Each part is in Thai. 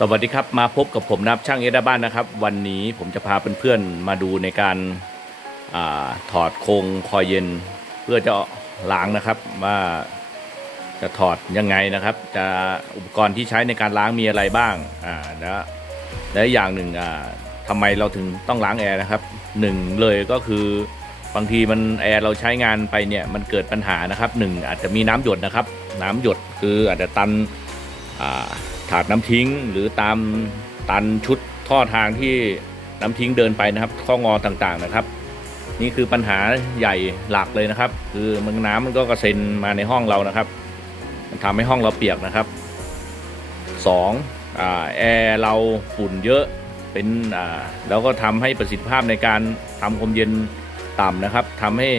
สวัสดีครับมาพบกับผมนะครับช่างเอดาบ้านนะครับ วันนี้ผมจะพาเพื่อนๆมาดูในการอาถอดโครงคอยเย็น เพื่อจะล้างนะครับว่าจะถอดยังไงนะครับ จะอุปกรณ์ที่ใช้ในการล้างมีอะไรบ้างอ่าและและอย่างหนึ่งอ่าทำไมเราถึงต้องล้างแอร์นะครับหนึ่งเลยก็คือบางทีมันแอร์เราใช้งานไปเนี่ยมันเกิดปัญหานะครับหนึ่งอาจจะมีน้ำหยดนะครับ น้ำหยดคืออาจจะตันอ่า ถาดน้ำทิ้ง หรือตามตันชุดท่อทางที่น้ำทิ้งเดินไปนะครับ ข้องอต่างๆนะครับ นี่คือปัญหาใหญ่หลักเลยนะครับ คือมันน้ำมันก็กระเซ็นมาในห้องเรานะครับ มันทำให้ห้องเราเปียกนะครับสองแอร์เราฝุ่นเยอะเป็นแล้วก็ทำให้ประสิทธิภาพในการทำความเย็นต่ำนะครับทำให้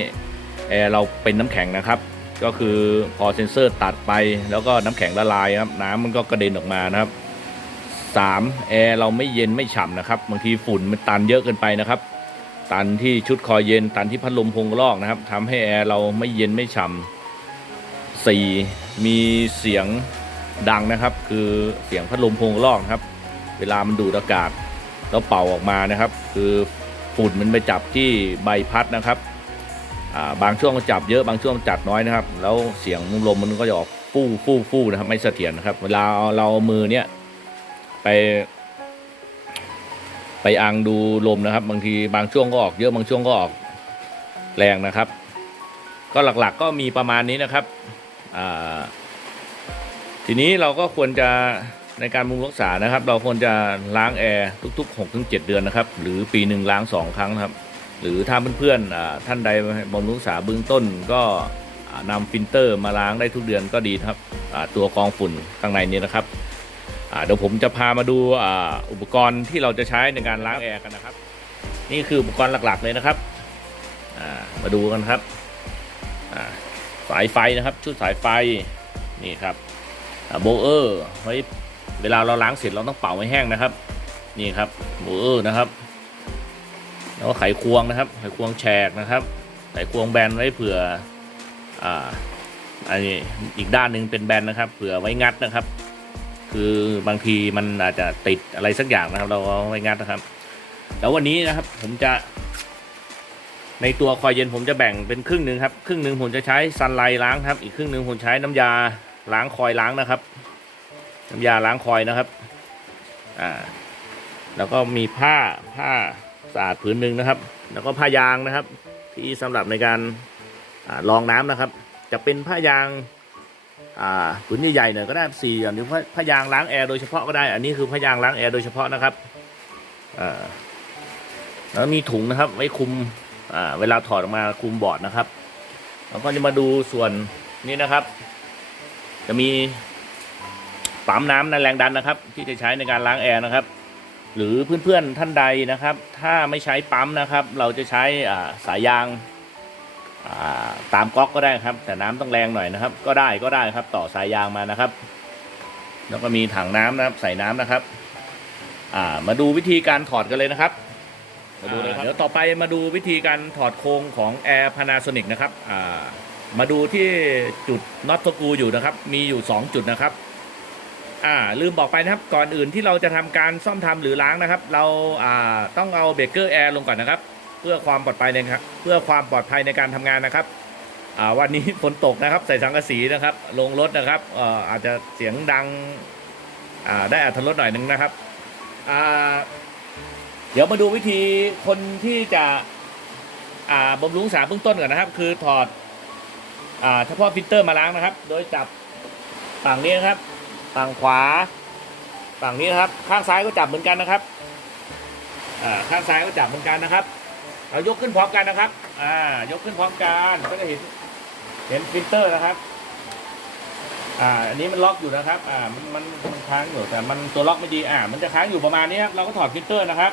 แอร์เราเป็นน้ำแข็งนะครับ ก็คือพอเซนเซอร์ตัดไปแล้วก็น้ำแข็งละลายครับ น้ำมันก็กระเด็นออกมานะครับสามแอร์เราไม่เย็นไม่ฉ่ำนะครับ บางทีฝุ่นมันตันเยอะเกินไปนะครับ ตันที่ชุดคอยเย็น ตันที่พัดลมพงลอกนะครับทำให้แอร์เราไม่เย็นไม่ฉ่ำสี่มีเสียงดังนะครับ คือเสียงพัดลมพงลอกนะครับ เวลามันดูดอากาศแล้วเป่าออกมานะครับ คือฝุ่นมันไปจับที่ใบพัดนะครับ บางช่วงก็จับเยอะบางช่วงจับน้อยนะครับ แล้วเสียงลมมันก็จะออกฟู่ฟู่ฟู่นะครับ ไม่เสถียรนะครับ เวลาเราเอามือเนี้ยไป ไปอังดูลมนะครับ บางทีบางช่วงก็ออกเยอะบางช่วงก็ออกแรงนะครับ ก็หลักๆก็มีประมาณนี้นะครับทีนี้เราก็ควรจะในการบำรุงรักษานะครับ เราควรจะล้างแอร์ทุก ๆ 6-7 เดือนนะครับ หรือปีหนึ่งล้างสองครั้งนะครับ หรือถ้าเพื่อนๆอ่าท่านใดบำรุงรักษาเบื้องต้นก็อ่านำฟิลเตอร์มาล้างได้ทุกเดือนก็ดีนะครับอ่าตัวกรองฝุ่นข้างในนี้นะครับอ่าเดี๋ยวผมจะพามาดูอ่าอุปกรณ์ที่เราจะใช้ในการล้างแอร์กันนะครับ นี่คืออุปกรณ์หลักๆเลยนะครับอ่ามาดูกันครับอ่าสายไฟนะครับชุดสายไฟนี่ครับโบเออร์ไว้เวลาเราล้างเสร็จเราต้องเป่าให้แห้งนะครับ นี่ครับโบเออร์นะครับ แล้วก็ไขควงนะครับ ไขควงแฉกนะครับ ไขควงแบนไว้เผื่ออ่าอันนี้อีกด้านหนึ่งเป็นแบนนะครับ เผื่อไว้งัดนะครับ คือบางทีมันอาจจะติดอะไรสักอย่างนะครับ เราเอาไว้งัดนะครับ แล้ววันนี้นะครับผมจะ ในตัวคอยเย็นผมจะแบ่งเป็นครึ่งหนึ่งครับ ครึ่งหนึ่งผมจะใช้ซันไลท์ล้างครับ อีกครึ่งหนึ่งผมใช้น้ำยาล้างคอยล้างนะครับ น้ำยาล้างคอยนะครับ อ่า แล้วก็มีผ้าผ้า สะอาดผืนหนึ่งนะครับ แล้วก็ผ้ายางนะครับ ที่สำหรับในการอรองน้ำนะครับ จะเป็นผ้ายางอ่าผืนใหญ่ๆหน่อยก็ได้สี่หรือผ้าผ้ายางล้างแอร์โดยเฉพาะก็ได้ อันนี้คือผ้ายางล้างแอร์โดยเฉพาะนะครับอ่าแล้วมีถุงนะครับ ไว้คุมอ่าเวลาถอดออกมาคุมบอร์ดนะครับแล้วก็จะมาดูส่วนนี้นะครับ จะมีปั๊มน้ำในแรงดันนะครับ ที่จะใช้ในการล้างแอร์นะครับ หรือเพื่อนๆท่านใดนะครับ ถ้าไม่ใช้ปั๊มนะครับ เราจะใช้อ่าสายยางอ่าตามก๊อกก็ได้ครับ แต่น้ำต้องแรงหน่อยนะครับ ก็ได้ก็ได้ครับ ต่อสายยางมานะครับ แล้วก็มีถังน้ำนะครับ ใส่น้ำนะครับ อ่ามาดูวิธีการถอดกันเลยนะครับมาดูเลยครับเดี๋ยวต่อไปมาดูวิธีการถอดโครงของ Air Panasonic นะครับอ่ามาดูที่จุดน็อตสกรูอยู่นะครับ มีอยู่ 2 จุดนะครับ อ่าลืมบอกไปนะครับก่อนอื่นที่เราจะทำการซ่อมทำหรือล้างนะครับ เราอ่าต้องเอาเบรกเกอร์แอร์ลงก่อนนะครับ เพื่อความปลอดภัยนะครับเพื่อความปลอดภัยในการทำงานนะครับอ่าวันนี้ฝนตกนะครับ ใส่สังกะสีนะครับ ลงรถนะครับอ่ออาจจะเสียงดังอ่าได้อัธรสหน่อยหนึงนะครับอ่าเดี๋ยวมาดูวิธีคนที่จะอ่าบำรุงสารเบื้องต้นก่อนนะครับ คือถอดอ่าเฉพาะฟิลเตอร์มาล้างนะครับ โดยจับฝั่งนี้นะครับ ฝั่งขวา ฝั่งนี้นะครับ ข้างซ้ายก็จับเหมือนกันนะครับอ่าข้างซ้ายก็จับเหมือนกันนะครับ เรายกขึ้นพร้อมกันนะครับอ่ายกขึ้นพร้อมกันก็จะเห็นเห็นฟิลเตอร์นะครับอ่าอันนี้มันล็อกอยู่นะครับอ่ามันมันมันค้างอยู่แต่มันตัวล็อกไม่ดีอ่า มันจะค้างอยู่ประมาณนี้ครับเราก็ถอดฟิลเตอร์นะครับ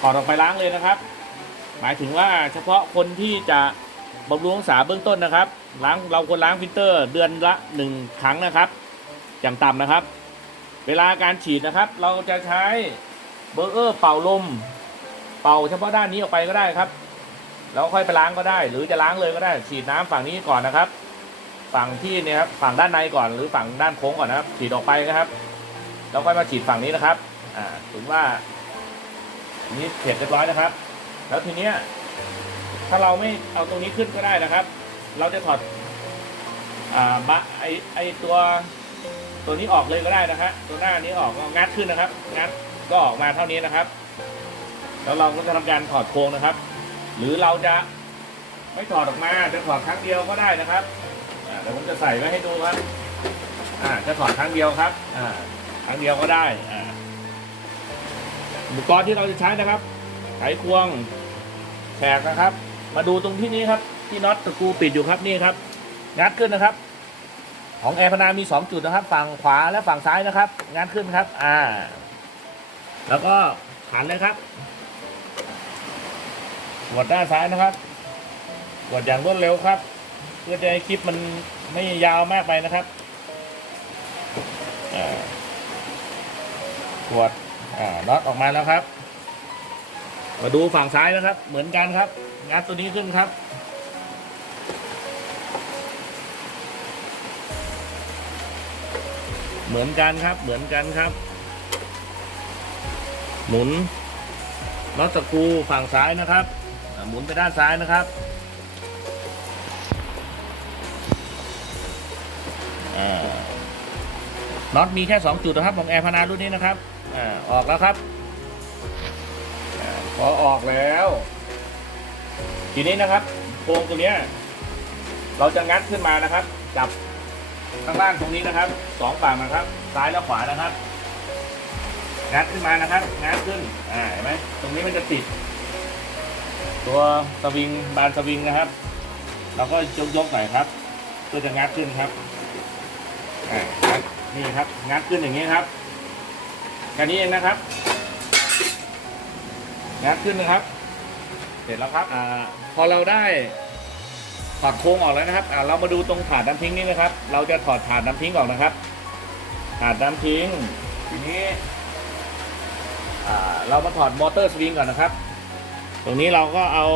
ถอดออกไปล้างเลยนะครับ หมายถึงว่าเฉพาะคนที่จะบำรุงรักษาเบื้องต้นนะครับล้างเราควรล้างฟิลเตอร์เดือนละหนึ่งครั้งนะครับ อย่างต่ำนะครับ เวลาการฉีดนะครับ เราจะใช้เบอร์เออร์เป่าลม เป่าเฉพาะด้านนี้ออกไปก็ได้ครับ แล้วค่อยไปล้างก็ได้ หรือจะล้างเลยก็ได้ ฉีดน้ำฝั่งนี้ก่อนนะครับ ฝั่งที่เนี่ยครับฝั่งด้านในก่อนหรือฝั่งด้านโค้งก่อนนะครับ ฉีดออกไปนะครับเราค่อยมาฉีดฝั่งนี้นะครับ อ่าถึงว่านนี้เสร็จเรียบร้อยนะครับ แล้วทีเนี้ยถ้าเราไม่เอาตรงนี้ขึ้นก็ได้นะครับ เราจะถอดอ่าบะไอไอตัว ตัวนี้ออกเลยก็ได้นะฮะตัวหน้านี้ออกงัดขึ้นนะครับ งัดก็ออกมาเท่านี้นะครับ แล้วเราก็จะทำการถอดโครงนะครับ หรือเราจะไม่ถอดออกมาจะถอดครั้งเดียวก็ได้นะครับเดี๋ยวผมจะใส่ไว้ให้ดูครับอ่าจะถอดครั้งเดียวครับอ่าครั้งเดียวก็ได้อุปกรณ์ที่เราจะใช้นะครับ ไขควงแฉกนะครับ มาดูตรงที่นี้ครับ ที่น็อตตะกูปิดอยู่ครับนี่ครับ งัดขึ้นนะครับ ของแอร์พนามีสองจุดนะครับ ฝั่งขวาและฝั่งซ้ายนะครับงัดขึ้นครับ อ่า แล้วก็หันเลยครับกดด้านซ้ายนะครับกดอย่างรวดเร็วครับ เพื่อจะให้คลิปมันไม่ยาวมากไปนะครับอ่ากดอ่าน็อตออกมาแล้วครับ มาดูฝั่งซ้ายนะครับ เหมือนกันครับ งัดตัวนี้ขึ้นครับ เหมือนกันครับเหมือนกันครับ หมุนน็อตตะกูฝั่งซ้ายนะครับ หมุนไปด้านซ้ายนะครับน็อตมีแค่ 2 จุดนะครับของแอร์พนารุ่นนี้นะครับอ่าออกแล้วครับพอออกแล้ว ทีนี้นะครับโครงตัวเนี้ย เราจะงัดขึ้นมานะครับ จับ ข้างล่างตรงนี้นะครับสองฝั่งนะครับ ซ้ายและขวานะครับ งัดขึ้นมานะครับ งัดขึ้น อ่า เห็นไหมตรงนี้มันจะติด ตัวสวิงบานสวิงนะครับ เราก็ยกยกๆหน่อยครับเพื่อจะงัดขึ้นครับ อ่า นี่ครับ งัดขึ้นอย่างนี้ครับแค่นี้เองนะครับ งัดขึ้นนะครับ เสร็จแล้วครับ อ่า พอเราได้ ถอดโครงออกแล้วนะครับเรามาดูตรงถาดน้ำทิ้งนี่นะครับ เราจะถอดถาดน้ำทิ้งออกนะครับ ถาดน้ำทิ้ง ทีนี้เรามาถอดมอเตอร์สวิงก่อนนะครับ ตรงนี้เราก็เอา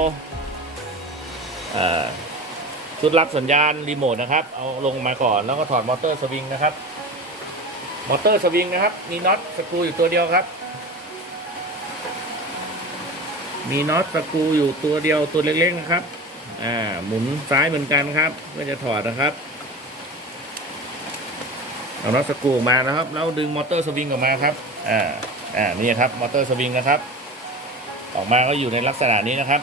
ชุดรับสัญญาณรีโมทนะครับ เอาลงมาก่อนแล้วก็ถอดมอเตอร์สวิงนะครับ มอเตอร์สวิงนะครับ มีน็อตสกรูอยู่ตัวเดียวครับ มีน็อตสกรูอยู่ตัวเดียวตัวเล็กๆนะครับ อ่าหมุนซ้ายเหมือนกันครับเพื่อจะถอดนะครับเอาน็อตสกรูมานะครับ แล้วดึงมอเตอร์สวิงออกมาครับอ่าอ่านี่ครับมอเตอร์สวิงนะครับ ออกมาก็อยู่ในลักษณะนี้นะครับ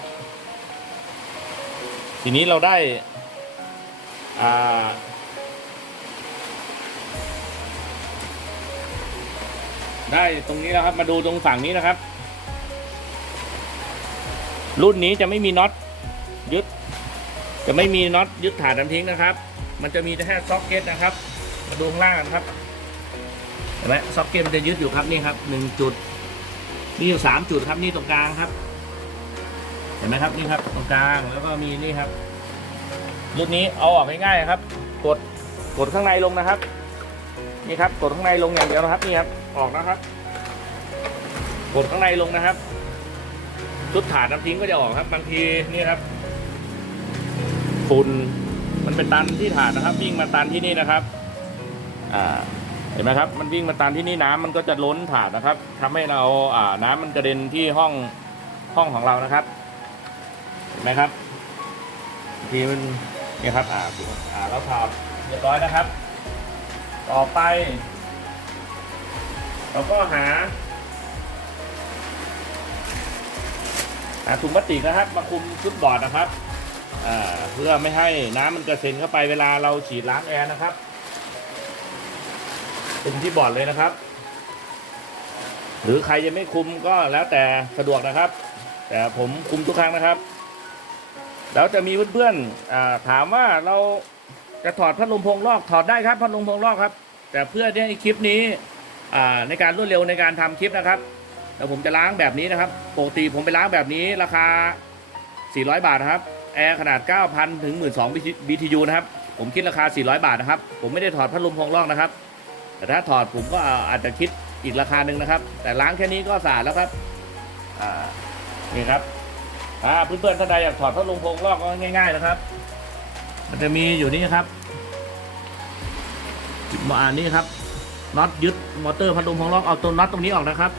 ทีนี้เราได้อ่าได้ตรงนี้แล้วครับมาดูตรงฝั่งนี้นะครับ รุ่นนี้จะไม่มีน็อต จะไม่มีน็อตยึดฐานน้ำทิ้งนะครับ มันจะมีแค่ซ็อกเก็ตนะครับมาดูข้างล่างกันครับเห็นไหมซ็อกเก็ตมันจะยึดอยู่ครับนี่ครับหนึ่งจุดมีอยู่สามจุดครับนี่ตรงกลางครับ เห็นไหมครับนี่ครับตรงกลางแล้วก็มีนี่ครับรุ่นนี้เอาออกง่ายๆครับ กดกดข้างในลงนะครับ นี่ครับ กดข้างในลงอย่างเดียวนะครับนี่ครับออกนะครับ กดข้างในลงนะครับชุดฐานน้ำทิ้งก็จะออกครับบางทีนี่ครับ ฝุ่นมันเป็นตันที่ฐานนะครับ วิ่งมาตันที่นี่นะครับ อ่าเห็นไหมครับ มันวิ่งมาตันที่นี่น้ำมันก็จะล้นถาดนะครับทำให้เราอ่าน้ำมันกระเด็นที่ห้องห้องของเรานะครับ เห็นไหมครับทีมันนี่ครับอ่าอ่าเราถอดเรียบร้อยนะครับ ต่อไป เราก็หาหาถุงพลาสติกนะครับ มาคุมชุดบอร์ดนะครับ เพื่อไม่ให้น้ำมันกระเซ็นเข้าไปเวลาเราฉีดล้างแอร์นะครับคุมที่บอร์ดเลยนะครับ หรือใครจะไม่คุมก็แล้วแต่สะดวกนะครับ แต่ผมคุมทุกครั้งนะครับ แล้วจะมีเพื่อนๆถามว่าเราจะถอดพัดลมพงลอกถอดได้ครับพัดลมพงลอกครับ แต่เพื่อที่ให้คลิปนี้ในการรวดเร็วในการทำคลิปนะครับเดี๋ยวผมจะล้างแบบนี้นะครับปกติผมไปล้างแบบนี้ราคา 400 บาทนะครับ แอร์ขนาด 9,000 ถึง 12,000 BTU นะครับ ผมคิดราคา 400 บาทนะครับ ผมไม่ได้ถอดพัดลมโพงลอกนะครับ แต่ถ้าถอดผมก็อาจจะคิดอีกราคาหนึ่งนะครับ แต่ล้างแค่นี้ก็สะอาดแล้วครับนี่ครับเพื่อนๆท่านใดอยากถอดพัดลมโพงลอกก็ง่าย ๆนะครับ มันจะมีอยู่นี่ครับมาอ่านนี่ครับน็อตยึดมอเตอร์พัดลมของล็อกเอาตัวน็อตตรงนี้ออกนะครับ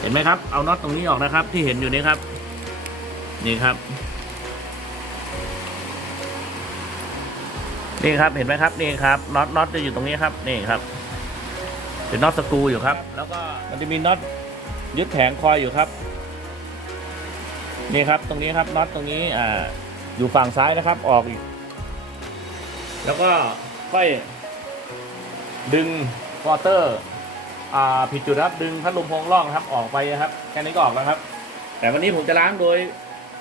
เห็นไหมครับ เอาน็อตตรงนี้ออกนะครับ ที่เห็นอยู่นี้ครับ นี่ครับ นี่ครับเห็นไหมครับนี่ครับน็อตน็อตจะอยู่ตรงนี้ครับนี่ครับเป็นน็อตสกรูอยู่ครับ แล้วก็มันจะมีน็อตยึดแผงคอยอยู่ครับ นี่ครับตรงนี้ครับน็อตตรงนี้อ่าอยู่ฝั่งซ้ายนะครับออกอีก แล้วก็ค่อยดึงวอเตอร์อ่าผิดจุดครับดึงพัดลมโพงล่องครับออกไปนะครับแค่นี้ก็ออกแล้วครับ แต่วันนี้ผมจะล้างโดย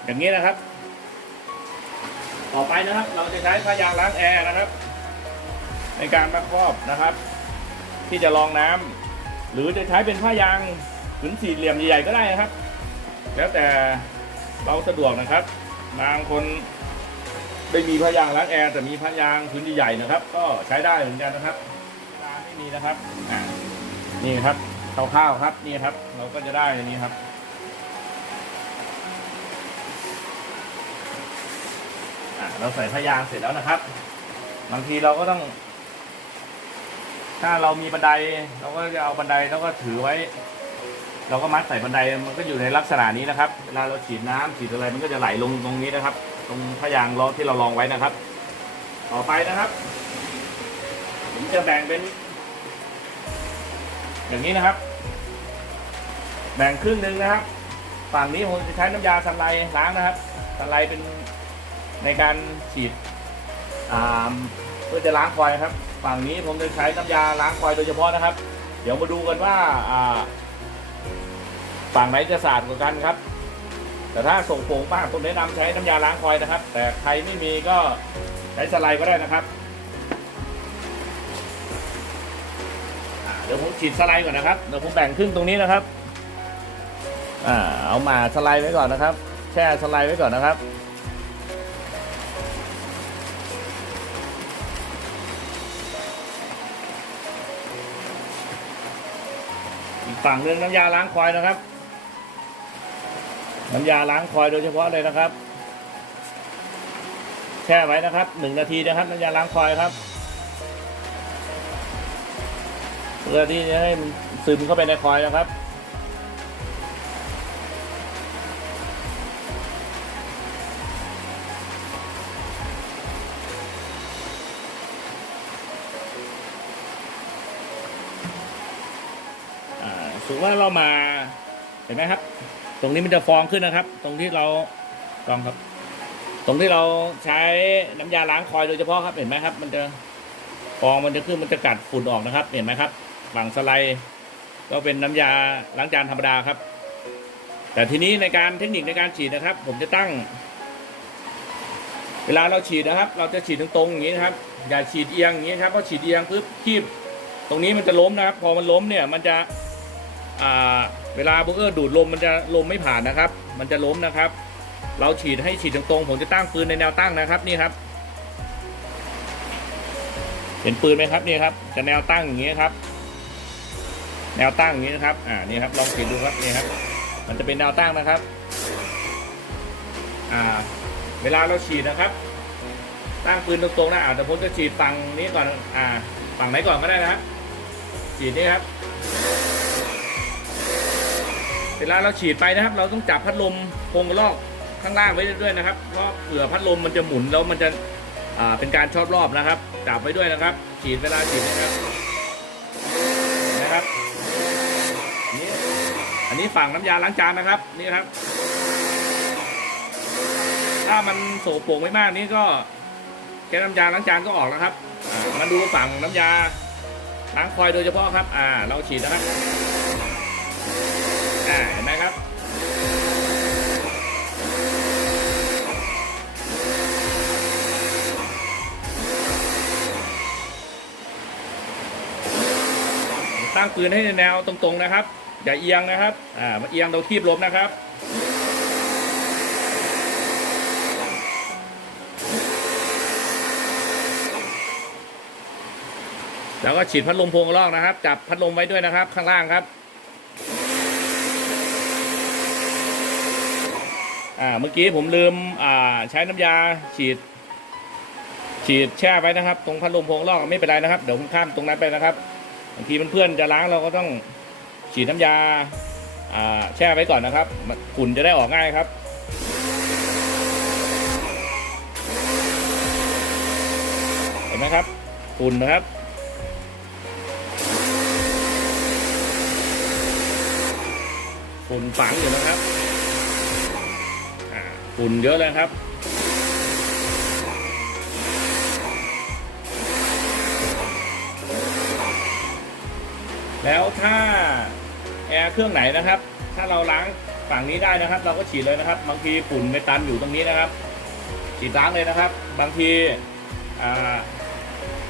อย่างนี้นะครับ ต่อไปนะครับ เราจะใช้ผ้ายางล้างแอร์นะครับ ในการมาครอบนะครับ ที่จะรองน้ำหรือจะใช้เป็นผ้ายางผืนสี่เหลี่ยมใหญ่ๆก็ได้นะครับ แล้วแต่เราสะดวกนะครับบางคนไม่มีผ้ายางล้างแอร์แต่มีผ้ายางผืนใหญ่ๆนะครับ ก็ใช้ได้เหมือนกันนะครับร้านไม่มีนะครับนี่ครับคร่าวๆครับนี่ครับ เราก็จะได้อย่างนี้ครับ อะเราใส่ผ้ายางเสร็จแล้วนะครับ บางทีเราก็ต้อง ถ้าเรามีบันได เราก็จะเอาบันไดแล้วก็ถือไว้ เราก็มัดใส่บันไดมันก็อยู่ในลักษณะนี้นะครับเวลาเราฉีดน้ำฉีดอะไรมันก็จะไหลลงตรงนี้นะครับ ตรงผ้ายางล้อที่เราลองไว้นะครับ ต่อไปนะครับผมจะแบ่งเป็น อย่างนี้นะครับ แบ่งครึ่งหนึ่งนะครับ ฝั่งนี้ผมจะใช้น้ำยาสันไลล้างนะครับสันไลเป็น ในการฉีดเพื่อจะล้างคอยครับ ฝั่งนี้ผมจะใช้น้ำยาล้างคอยโดยเฉพาะนะครับ เดี๋ยวมาดูกันว่าฝั่งไหนจะสะอาดกว่ากันครับ แต่ถ้าส่งโป่งมากผมแนะนำใช้น้ำยาล้างคอยนะครับ แต่ใครไม่มีก็ใช้สไลด์ก็ได้นะครับเดี๋ยวผมฉีดสไลด์ก่อนนะครับ เดี๋ยวผมแบ่งครึ่งตรงนี้นะครับ อ่า เอามาสไลด์ไว้ก่อนนะครับ แช่สไลด์ไว้ก่อนนะครับ ฝั่งหนึ่งน้ำยาล้างควายนะครับ น้ำยาล้างควายโดยเฉพาะเลยนะครับ แช่ไว้นะครับหนึ่งนาทีนะครับน้ำยาล้างควายครับเพื่อที่จะให้มันซึมเข้าไปในควายนะครับ ว่าเรามาเห็นไหมครับ ตรงนี้มันจะฟองขึ้นนะครับ ตรงที่เราลองครับ ตรงที่เราใช้น้ำยาล้างคอยโดยเฉพาะครับเห็นไหมครับ มันจะฟองมันจะขึ้นมันจะกัดฝุ่นออกนะครับ เห็นไหมครับฝั่งสไลด์ก็เป็นน้ำยาล้างจานธรรมดาครับ แต่ทีนี้ในการเทคนิคในการฉีดนะครับ ผมจะตั้ง เวลาเราฉีดนะครับ เราจะฉีดตรงๆอย่างนี้นะครับ อย่าฉีดเอียงอย่างนี้ครับเพราะฉีดเอียงปุ๊บคีบตรงนี้มันจะล้มนะครับ พอมันล้มเนี่ยมันจะ เวลาโบเออร์ดูดลมมันจะลมไม่ผ่านนะครับ มันจะล้มนะครับ เราฉีดให้ฉีดตรงๆผมจะตั้งปืนในแนวตั้งนะครับนี่ครับ เห็นปืนไหมครับนี่ครับจะแนวตั้งอย่างนี้ครับ แนวตั้งอย่างนี้นะครับอ่านี่ครับลองฉีดดูครับนี่ครับ มันจะเป็นแนวตั้งนะครับอ่าเวลาเราฉีดนะครับ ตั้งปืนตรงๆนะอ่าแต่ผมจะฉีดฝั่งนี้ก่อนอ่าฝั่งไหนก่อนก็ได้นะครับฉีดนี่ครับ เวลาเราฉีดไปนะครับ เราต้องจับพัดลมโพงกระลอกข้างล่างไว้ด้วยนะครับ เพราะเผื่อพัดลมมันจะหมุนแล้วมันจะเป็นการชอตรอบนะครับ จับไว้ด้วยนะครับ ฉีดเวลาฉีดนะครับนะครับนี่อันนี้ฝั่งน้ำยาล้างจานนะครับนี่ครับ ถ้ามันโสโปร่งไม่มากนี่ก็แค่น้ำยาล้างจานก็ออกแล้วครับมาดูฝั่งน้ำยาล้างคอยโดยเฉพาะครับ อ่า เราฉีดนะครับ อ่าเห็นไหมครับ ตั้งปืนให้ในแนวตรงๆนะครับ อย่าเอียงนะครับ อ่ามาเอียงเราคีบลมนะครับแล้วก็ฉีดพัดลมพวงกระลอกนะครับ จับพัดลมไว้ด้วยนะครับ ข้างล่างครับ อ่าเมื่อกี้ผมลืมอ่าใช้น้ำยาฉีด ฉีดแช่ไว้นะครับ ตรงพัดลมโพงลอกไม่เป็นไรนะครับ เดี๋ยวผมข้ามตรงนั้นไปนะครับบางทีเพื่อนๆจะล้างเราก็ต้องฉีดน้ำยาอ่าแช่ไว้ก่อนนะครับฝุ่นจะได้ออกง่ายครับเห็นไหมครับฝุ่นนะครับฝุ่นฝังอยู่นะครับ ฝุ่นเยอะเลยครับ แล้วถ้าแอร์เครื่องไหนนะครับ ถ้าเราล้างฝั่งนี้ได้นะครับ เราก็ฉีดเลยนะครับ บางทีฝุ่นไม่ตันอยู่ตรงนี้นะครับ ฉีดล้างเลยนะครับ บางที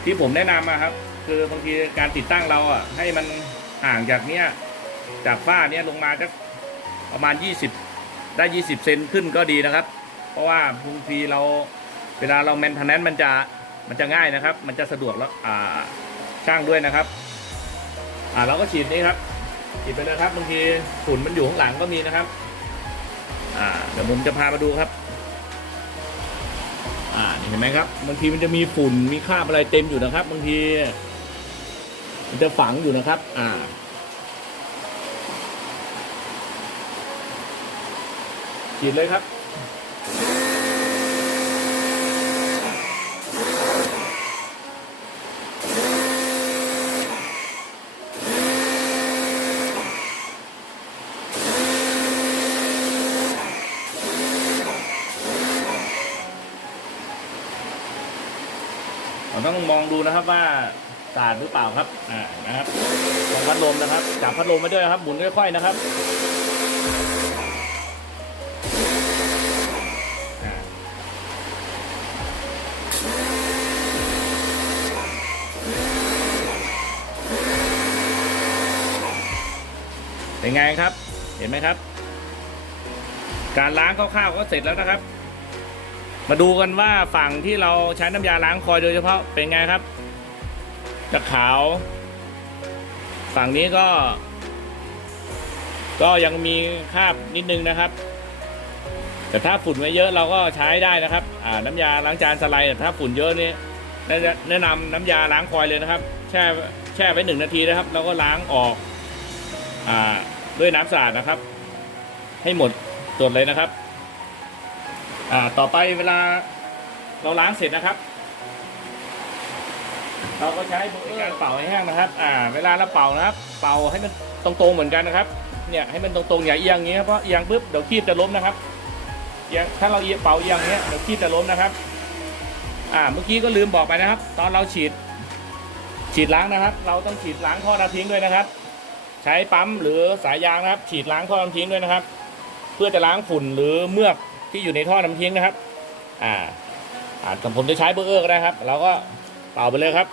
ที่ผมแนะนำนะครับ คือบางทีการติดตั้งเราอะให้มันห่างจากเนี้ยจากฝ้าเนี้ยลงมาสักประมาณ 20 ได้ 20 เซนขึ้นก็ดีนะครับ เพราะว่าบางทีเราเวลาเราแมนเทนแนนมันจะมันจะง่ายนะครับ มันจะสะดวกแล้วอ่าช่างด้วยนะครับ อ่าเราก็ฉีดนี่ครับฉีดไปเลยครับบางทีฝุ่นมันอยู่ข้างหลังก็มีนะครับ อ่าเดี๋ยวผมจะพามาดูครับ อ่านี่เห็นไหมครับบางทีมันจะมีฝุ่นมีคราบอะไรเต็มอยู่นะครับบางที มันจะฝังอยู่นะครับ อ่า ฉีดเลยครับเราต้องมองดูนะครับว่าสาดหรือเปล่าครับ อ่า นะครับลองพัดลมนะครับ จับพัดลมไปด้วยครับ หมุนค่อยๆนะครับ เป็นไงครับ เห็นไหมครับ การล้างคร่าวๆก็เสร็จแล้วนะครับ มาดูกันว่าฝั่งที่เราใช้น้ำยาล้างคอยโดยเฉพาะเป็นไงครับจะขาว ฝั่งนี้ก็ ก็ยังมีคราบนิดนึงนะครับ แต่ถ้าฝุ่นไม่เยอะเราก็ใช้ได้นะครับอ่าน้ำยาล้างจานสไลด์แต่ถ้าฝุ่นเยอะนี่แนะนะนำน้ำยาล้างคอยเลยนะครับ แช่แช่ไว้หนึ่งนาทีนะครับ แล้วก็ล้างออกอ่า ด้วยน้ำสะอาดนะครับ ให้หมดจดเลยนะครับ อ่าต่อไปเวลาเราล้างเสร็จนะครับ เราก็ใช้ในการเป่าให้แห้งนะครับ อ่า เวลาเราเป่านะครับ เป่าให้มันตรงๆเหมือนกันนะครับ เนี่ยให้มันตรงๆอย่าเอียงอย่างนี้ครับเพราะเอียงปุ๊บเดี๋ยวคีบจะล้มนะครับเอียงถ้าเราเอียงเป่าเอียงอย่างเงี้ยเดี๋ยวคีบจะล้มนะครับ อ่า เมื่อกี้ก็ลืมบอกไปนะครับ ตอนเราฉีด ฉีดล้างนะครับ เราต้องฉีดล้างท่อน้ำทิ้งด้วยนะครับ ใช้ปั๊มหรือสายยางนะครับ ฉีดล้างท่อน้ำทิ้งด้วยนะครับ เพื่อจะล้างฝุ่นหรือเมือกที่อยู่ในท่อน้ำทิ้งนะครับ อ่าอ่าแต่ผมจะใช้เบอร์เออร์ก็ได้ครับ เราก็เป่าไปเลยครับ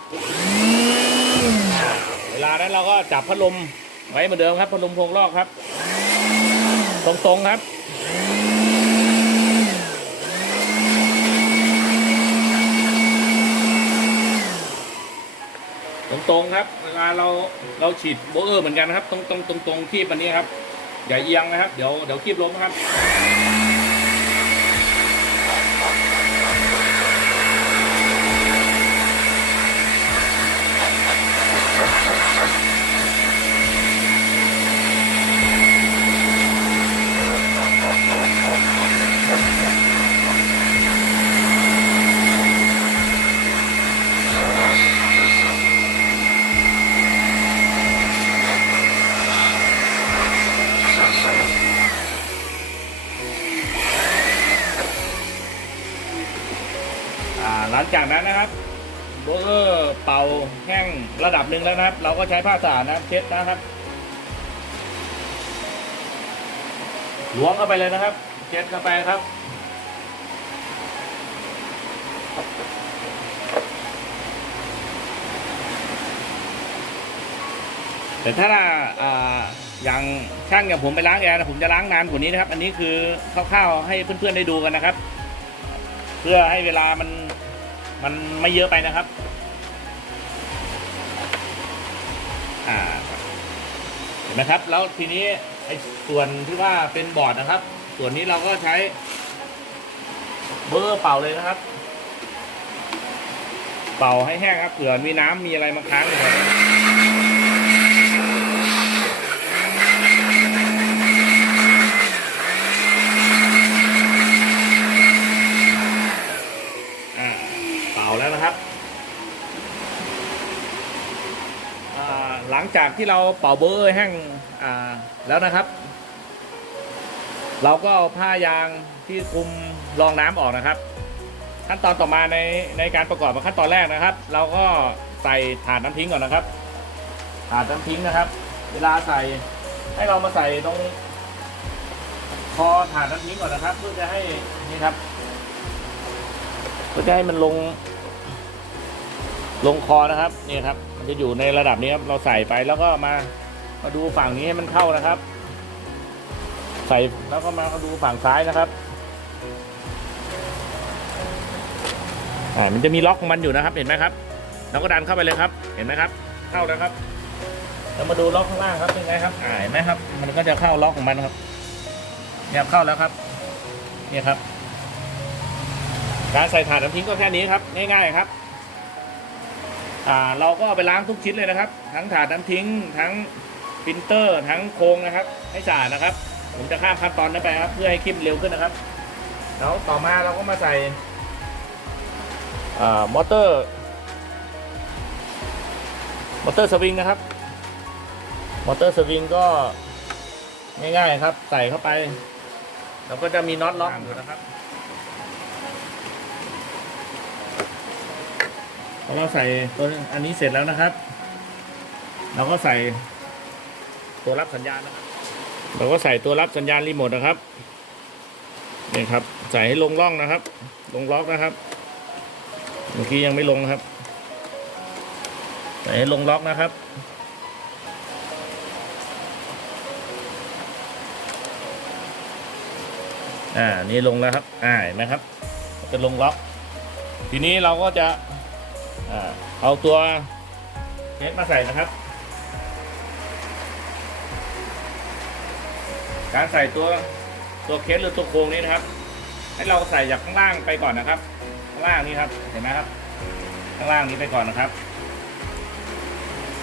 เวลานั้นเราก็จับพัดลมไว้เหมือนเดิมครับพัดลมพวงลอกครับ ตรงๆครับ รงครับ เวลาเราเราฉีดโบเออร์เหมือนกันนะครับ ตรงตรงตรงตรงคีบอันนี้ครับอย่าเอียงนะครับ เดี๋ยวเดี๋ยวคีบล้มครับ อ่าหลังจากนั้นนะครับโบเออร์เป่าแห้งระดับหนึ่งแล้วนะครับ เราก็ใช้ผ้าสะอาดนะเช็ดนะครับล้วงเข้าไปเลยนะครับ เช็ดเข้าไปครับ แต่ถ้าอ่าอย่างช่างอย่างผมไปล้างแอร์นะผมจะล้างนานกว่านี้นะครับ อันนี้คือคร่าวๆให้เพื่อนๆได้ดูกันนะครับ เพื่อให้เวลามันมันไม่เยอะไปนะครับ ห็นไหมครับ แล้วทีนี้ไอ้ส่วนที่ว่าเป็นบอร์ดนะครับ ส่วนนี้เราก็ใช้เบอร์เป่าเลยนะครับ เป่าให้แห้งครับเผื่อมีน้ำมีอะไรมาค้างอยู่ครับอ่าเป่าแล้วนะครับอ่าหลัง จากที่เราเป่าเบอร์แห้งแล้วนะครับ เราก็เอาผ้ายางที่คลุมรองน้ำออกนะครับ ขั้นตอนต่อมาในในการประกอบขั้นตอนแรกนะครับ เราก็ใส่ถาดน้ำทิ้งก่อนนะครับถาดน้ำทิ้งนะครับ เวลาใส่ให้เรามาใส่ตรงคอถาดน้ำทิ้งก่อนนะครับ เพื่อจะให้นี่ครับเพื่อจะให้มันลง ลงคอนะครับนี่ครับ มันจะอยู่ในระดับนี้ครับเราใส่ไปแล้วก็มามาดูฝั่งนี้ให้มันเข้านะครับ ใส่แล้วก็มาดูฝั่งซ้ายนะครับอ่ามันจะมีล็อกของมันอยู่นะครับ เห็นไหมครับเราก็ดันเข้าไปเลยครับ เห็นไหมครับ เข้าแล้วครับเรามาดูล็อกข้างล่างครับเป็นไงครับอ่าเห็นไหมครับ มันก็จะเข้าล็อกของมันครับเนี่ยเข้าแล้วครับเนี่ยครับ การใส่ถ่านน้ำทิ้งก็แค่นี้ครับ ง่ายๆครับ เราก็เอาไปล้างทุกชิ้นเลยนะครับ ทั้งถาดน้ำทิ้ง ทั้งปรินเตอร์ ทั้งโครงนะครับ ให้สะอาดนะครับ ผมจะข้ามขั้นตอนนั้นไปครับเพื่อให้คลิปเร็วขึ้นนะครับ แล้วต่อมาเราก็มาใส่มอเตอร์มอเตอร์สวิงนะครับ มอเตอร์สวิงก็ง่ายๆครับ ใส่เข้าไป แล้วก็จะมีน็อตล็อกอยู่นะครับ พอเราใส่ตัวอันนี้เสร็จแล้วนะครับ เราก็ใส่ตัวรับสัญญาณนะครับเราก็ใส่ตัวรับสัญญาณรีโมทนะครับนี่ครับ ใส่ให้ลงร่องนะครับ ลงล็อกนะครับ เมื่อกี้ยังไม่ลงนะครับ ใส่ให้ลงล็อกนะครับ อ่า นี่ลงแล้วครับ อ่าเห็นไหมครับ จะลงล็อก ทีนี้เราก็จะ เอาตัวเน็ตมาใส่นะครับ การใส่ตัวตัวเคสหรือตัวโครงนี้นะครับ ให้เราใส่จากข้างล่างไปก่อนนะครับ ข้างล่างนี้ครับ เห็นไหมครับ ข้างล่างนี้ไปก่อนนะครับ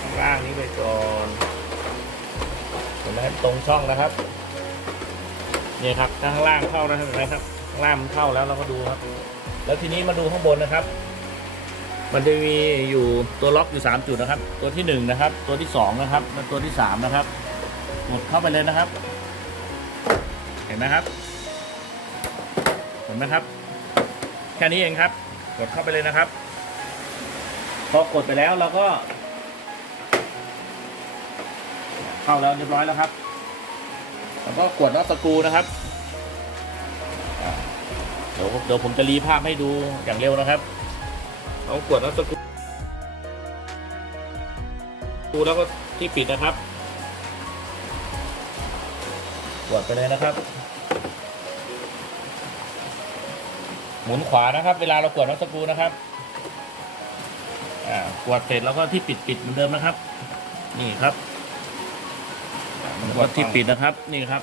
ข้างล่างนี้ไปก่อนเห็นไหมครับตรงช่องนะครับนี่ครับข้างล่างเข้าแล้วเห็นไหมครับ ข้างล่างมันเข้าแล้วเราก็ดูครับ แล้วทีนี้มาดูข้างบนนะครับ มันจะมีอยู่ตัวล็อกอยู่สามจุดนะครับ ตัวที่หนึ่งนะครับ ตัวที่สองนะครับ และตัวที่สามนะครับกดเข้าไปเลยนะครับ เห็นไหมครับ เห็นไหมครับ แค่นี้เองครับ กดเข้าไปเลยนะครับพอกดไปแล้วเราก็ เข้าแล้วเรียบร้อยแล้วครับ แล้วก็กดน็อตสกูนะครับเดี๋ยวเดี๋ยวผมจะรีภาพให้ดูอย่างเร็วนะครับ เอากดน็อตสกรูแล้วก็ที่ปิดนะครับกดไปเลยนะครับ หมุนขวานะครับ เวลาเรากดน็อตสกูนะครับอ่ากดเสร็จแล้วก็ที่ปิดปิดเหมือนเดิมนะครับ นี่ครับแล้วก็ที่ปิดนะครับ นี่ครับ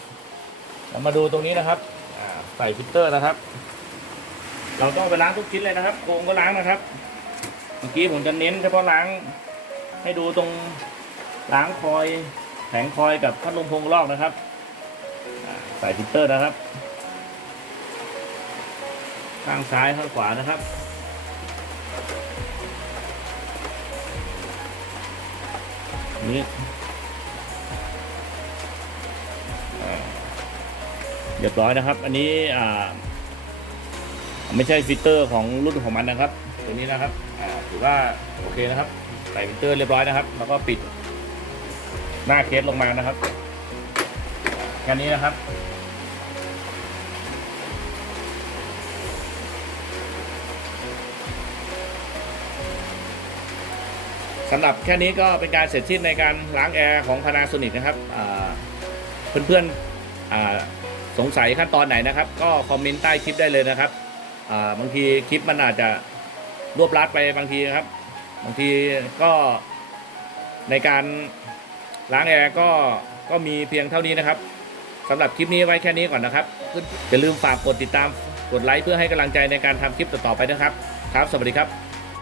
เรามาดูตรงนี้นะครับอ่าใส่ฟิลเตอร์นะครับ เราต้องไปล้างทุกชิ้นเลยนะครับโครงก็ล้างนะครับ มื่อกี้ผมจะเน้นเฉพาะล้าง ให้ดูตรงล้างคอยแผงคอยกับพัดลมพงลอกนะครับอ่าใส่ฟิลเตอร์นะครับ ข้างซ้ายข้างขวานะครับนี่เรียบร้อยนะครับ อันนี้ไม่ใช่ฟิลเตอร์ของรุ่นของมันนะครับ ตัวนี้นะครับอ่าถือว่าโอเคนะครับ ใส่ฟิเตอร์เรียบร้อยนะครับ แล้วก็ปิดหน้าเคสลงมานะครับแค่นี้นะครับสำหรับแค่นี้ก็เป็นการเสร็จสิ้นในการล้างแอร์ของ Panasonic นะครับเพื่อนๆสงสัยขั้นตอนไหนนะครับ ก็คอมเมนต์ใต้คลิปได้เลยนะครับบางทีคลิปมันอาจจะ รวบรัดไปบางทีนะครับ บางทีก็ในการล้างแอร์ก็ก็มีเพียงเท่านี้นะครับสำหรับคลิปนี้ไว้แค่นี้ก่อนนะครับอย่าลืมฝากกดติดตามกดไลค์เพื่อให้กำลังใจในการทำคลิปต่อๆไปนะครับ ครับ สวัสดีครับ